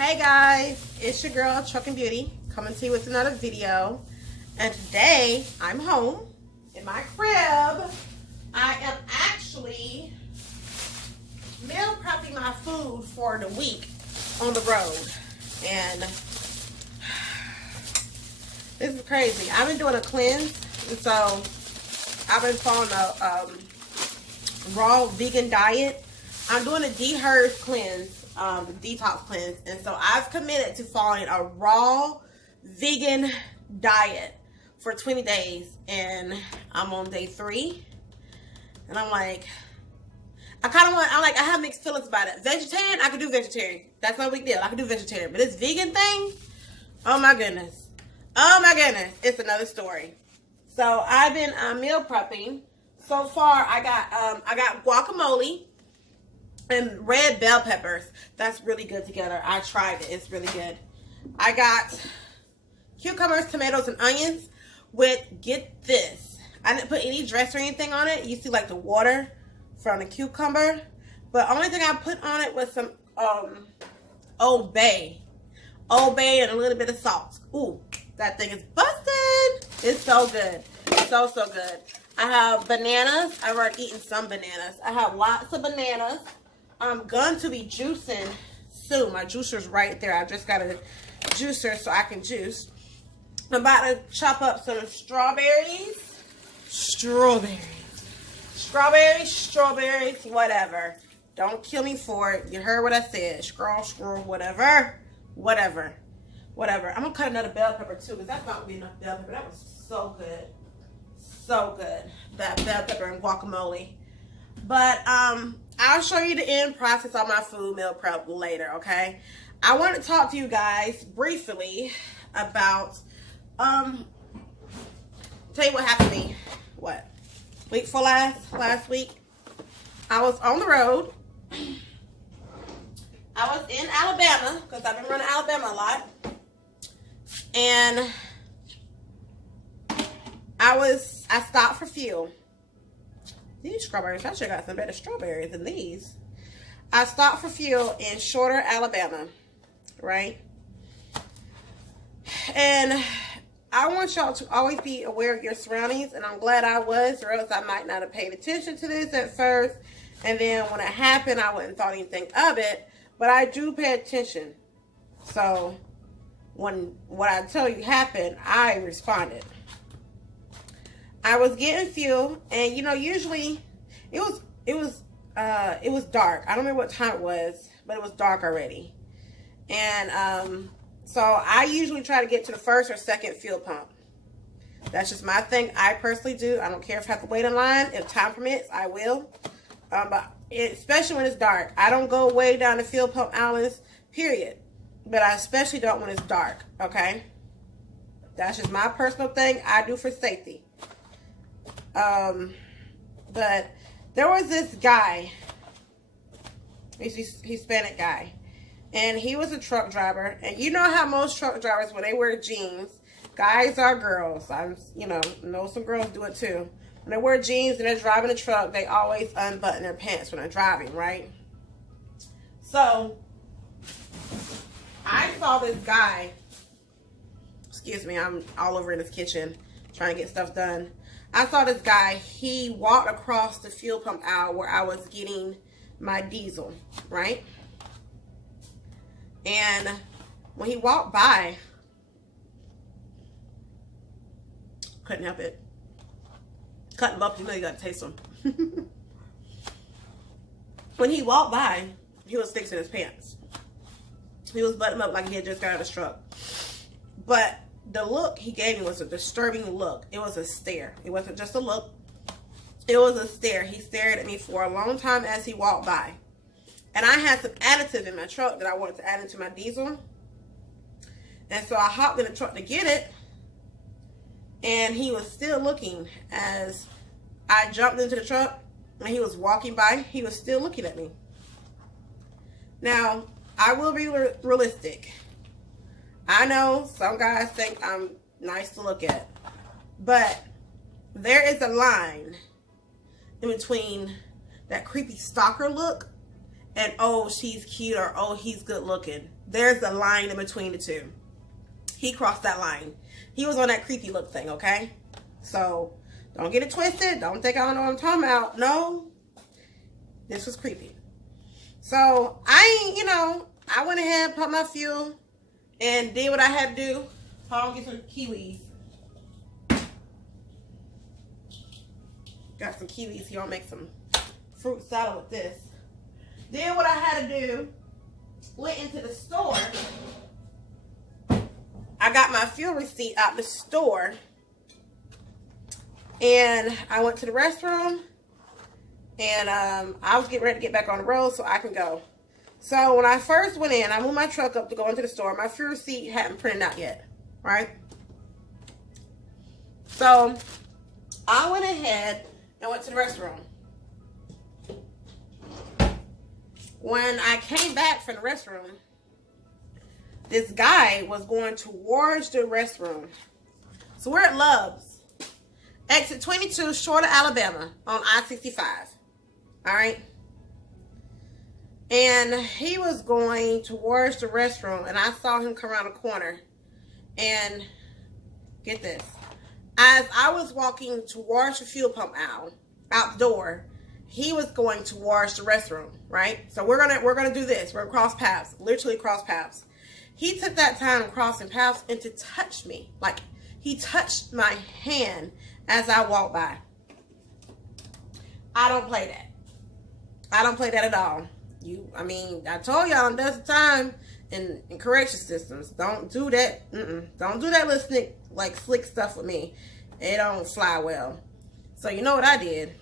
Hey guys, it's your girl Truckin' Beauty coming to you with another video. And today I'm home in my crib. I am actually meal prepping my food for the week on the road. And this is crazy. I've been doing a cleanse, and so I've been following a raw vegan diet. I'm doing a detox cleanse. The detox cleanse, and so I've committed to following a raw vegan diet for 20 days, and I'm on day 3, and I'm like, I have mixed feelings about it. Vegetarian, I could do vegetarian. That's no big deal. I could do vegetarian, but this vegan thing, oh my goodness, it's another story. So I've been meal prepping. So far, I got guacamole and red bell peppers. That's really good together. I tried it. It's really good. I got cucumbers, tomatoes, and onions with, get this, I didn't put any dress or anything on it. You see like the water from the cucumber. But only thing I put on it was some Old Bay. Old Bay and a little bit of salt. Ooh, that thing is busted. It's so good. So good. I have bananas. I've already eaten some bananas. I have lots of bananas. I'm going to be juicing soon. My juicer's right there. I just got a juicer so I can juice. I'm about to chop up some strawberries, whatever. Don't kill me for it. You heard what I said. Scroll, whatever. I'm going to cut another bell pepper too, because that's not going to be enough bell pepper. That was so good. So good. That bell pepper and guacamole. But I'll show you the end process of my food meal prep later, okay? I want to talk to you guys briefly about, tell you what happened to me, week before last week. I was on the road. I was in Alabama, because I've been running Alabama a lot. And I stopped for fuel. These strawberries, I should have got some better strawberries than these. I stopped for fuel in Shorter, Alabama, right? And I want y'all to always be aware of your surroundings, and I'm glad I was, or else I might not have paid attention to this at first. And then when it happened, I wouldn't thought anything of it, but I do pay attention. So when what I tell you happened, I responded. I was getting fuel, and you know, usually it was dark. I don't remember what time it was, but it was dark already. And so I usually try to get to the first or second fuel pump. That's just my thing. I personally do. I don't care if I have to wait in line. If time permits, I will. Especially when it's dark. I don't go way down the fuel pump islands, period. But I especially don't when it's dark, okay? That's just my personal thing I do for safety. But there was this guy, he's Hispanic guy, and he was a truck driver. And you know how most truck drivers, when they wear jeans, guys or girls, know some girls do it too. When they wear jeans and they're driving a truck, they always unbutton their pants when they're driving, right? So I saw this guy, excuse me, I'm all over in his kitchen trying to get stuff done. I saw this guy, he walked across the fuel pump aisle where I was getting my diesel, right? And when he walked by, couldn't help it. Cut him up, you know you gotta taste them. When he walked by, he was fixing his pants. He was buttoning up like he had just got out of his truck. But the look he gave me was a disturbing look. It was a stare. It wasn't just a look. It was a stare. He stared at me for a long time as he walked by. And I had some additive in my truck that I wanted to add into my diesel. And so I hopped in the truck to get it. And he was still looking as I jumped into the truck. And he was walking by. He was still looking at me. Now, I will be realistic. I know some guys think I'm nice to look at, but there is a line in between that creepy stalker look and, oh, she's cute, or, oh, he's good looking. there's a line in between the two. He crossed that line. He was on that creepy look thing, okay? So, don't get it twisted. Don't think I don't know what I'm talking about. No. This was creepy. So, I went ahead, pumped my fuel, and did what I had to do. Hold on, get some kiwis. Got some kiwis here. I'll make some fruit salad with this. Did what I had to do. Went into the store. I got my fuel receipt out the store. And I went to the restroom. And I was getting ready to get back on the road so I can go. So when I first went in, I moved my truck up to go into the store. My fuel receipt hadn't printed out yet. Right? So I went ahead and went to the restroom. When I came back from the restroom, this guy was going towards the restroom. So we're at Love's. Exit 22, Shorter, Alabama, on I-65. All right? And he was going towards the restroom, and I saw him come around the corner. And get this. As I was walking towards the fuel pump out the door, he was going towards the restroom, right? So we're gonna do this. We're gonna cross paths, literally cross paths. He took that time crossing paths and to touch me. Like, he touched my hand as I walked by. I don't play that. I don't play that at all. I told y'all there's a time in correction systems. Don't do that. Don't do that listening like slick stuff with me. It don't fly well. So you know what I did?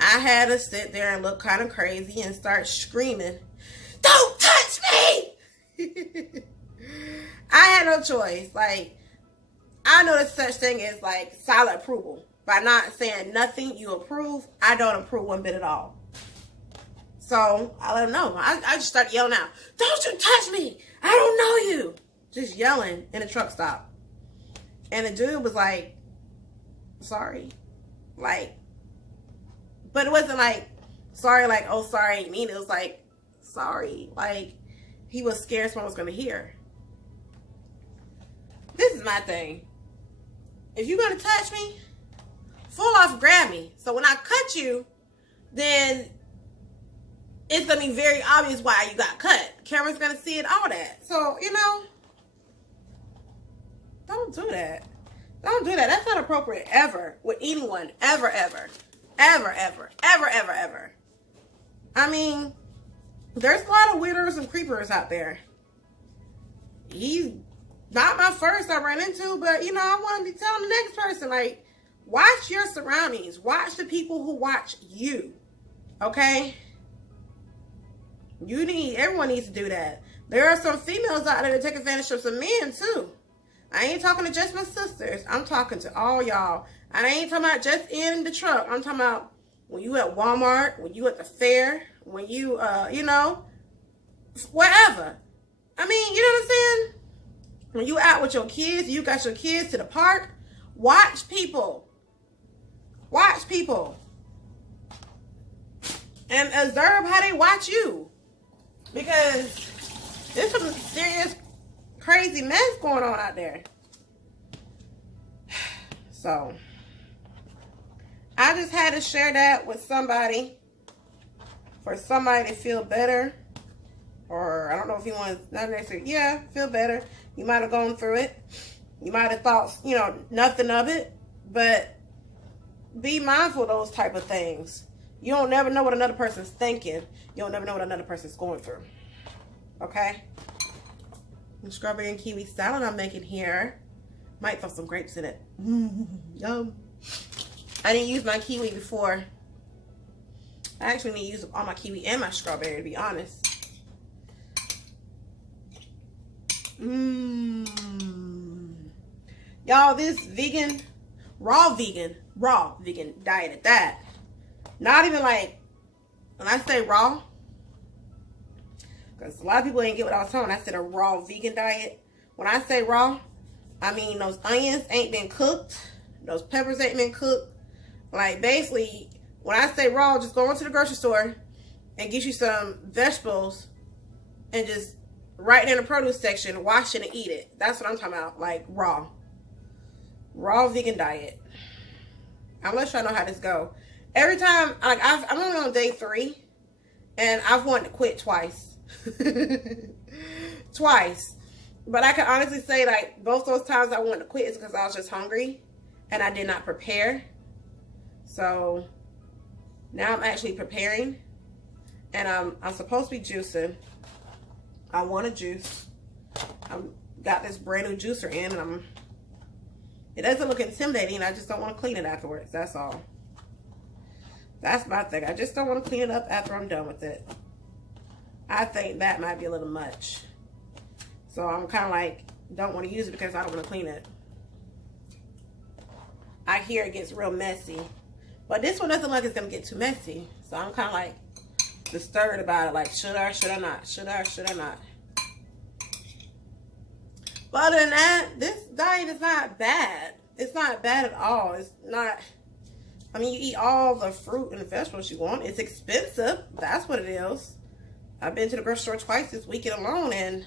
I had to sit there and look kind of crazy and start screaming, "Don't touch me!" I had no choice. Like, I know there's such thing as like silent approval. By not saying nothing you approve, I don't approve one bit at all. So I let him know. I just started yelling out, "Don't you touch me! I don't know you!" Just yelling in a truck stop. And the dude was like, "Sorry." Like, but it wasn't like, sorry, like, oh, sorry, I didn't mean it. It was like, sorry. Like, he was scared someone was going to hear. This is my thing. If you're going to touch me, full off grab me. So when I cut you, then it's going to be very obvious why you got cut. Camera's going to see it, all that. So, don't do that. Don't do that. That's not appropriate ever with anyone. Ever, ever. Ever, ever. Ever, ever, ever. I mean, there's a lot of weirdos and creepers out there. He's not my first I ran into, but, I want to be telling the next person, like, watch your surroundings. Watch the people who watch you. Okay? Everyone needs to do that. There are some females out there that take advantage of some men, too. I ain't talking to just my sisters. I'm talking to all y'all. And I ain't talking about just in the truck. I'm talking about when you at Walmart, when you at the fair, when you, wherever. I mean, you know what I'm saying? When you out with your kids, you got your kids to the park, watch people. Watch people. And observe how they watch you. Because there's some serious crazy mess going on out there. So I just had to share that with somebody for somebody to feel better. Or I don't know if you want to, not necessarily, yeah, feel better. You might have gone through it. You might have thought, nothing of it. But be mindful of those type of things. You don't never know what another person's thinking. You don't never know what another person's going through. Okay? The strawberry and kiwi salad I'm making here. Might throw some grapes in it. Yum. I didn't use my kiwi before. I actually need to use all my kiwi and my strawberry, to be honest. Y'all, this raw vegan diet at that. Not even like, when I say raw, because a lot of people didn't get what I was talking. I said a raw vegan diet. When I say raw, I mean those onions ain't been cooked. Those peppers ain't been cooked. Like, basically, when I say raw, just go into the grocery store and get you some vegetables and just right in the produce section, wash it and eat it. That's what I'm talking about, like raw vegan diet. I'm gonna let y'all know how this go. Every time, like I'm only on day 3, and I've wanted to quit twice. Twice. But I can honestly say, like, both those times I wanted to quit is because I was just hungry and I did not prepare. So now I'm actually preparing, and I'm supposed to be juicing. I want to juice. I've got this brand new juicer in, and it doesn't look intimidating. I just don't want to clean it afterwards. That's all. That's my thing. I just don't want to clean it up after I'm done with it. I think that might be a little much. So I'm kind of like, don't want to use it because I don't want to clean it. I hear it gets real messy. But this one doesn't look like it's going to get too messy. So I'm kind of like disturbed about it. Like, should I not? Should I not? But other than that, this diet is not bad. It's not bad at all. It's not, I mean, you eat all the fruit and vegetables you want. It's expensive. That's what it is. I've been to the grocery store twice this weekend alone, and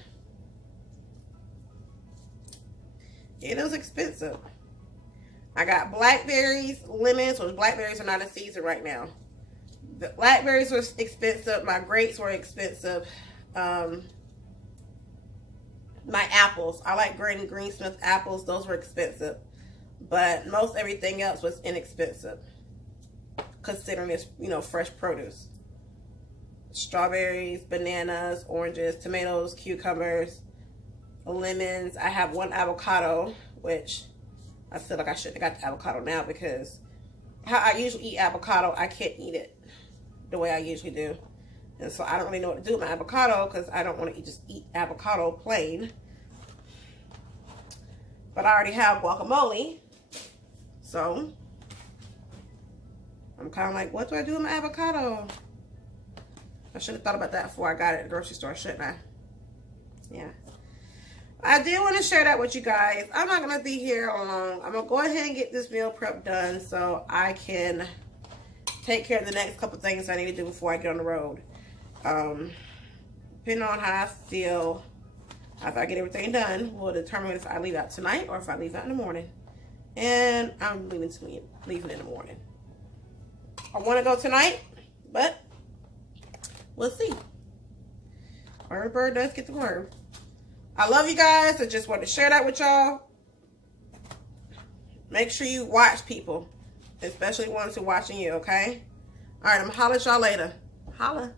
it is expensive. I got blackberries, lemons, which blackberries are not in season right now. The blackberries were expensive. My grapes were expensive. My apples. I like Green Smith apples. Those were expensive. But most everything else was inexpensive, considering it's, you know, fresh produce. Strawberries, bananas, oranges, tomatoes, cucumbers, lemons. I have one avocado, which I feel like I shouldn't have got the avocado now, because how I usually eat avocado, I can't eat it the way I usually do. And so I don't really know what to do with my avocado, because I don't want to just eat avocado plain. But I already have guacamole. So I'm kind of like, what do I do with my avocado? I should have thought about that before I got it at the grocery store, shouldn't I? Yeah. I did want to share that with you guys. I'm not going to be here long. I'm going to go ahead and get this meal prep done so I can take care of the next couple things I need to do before I get on the road. Depending on how I feel, after I get everything done, will determine if I leave out tonight or if I leave out in the morning. And I'm leaving in the morning. I want to go tonight, but we'll see. Word bird does get the worm. I love you guys. I just wanted to share that with y'all. Make sure you watch people, especially ones who are watching you, okay? All right, I'm going to holler at y'all later. Holla.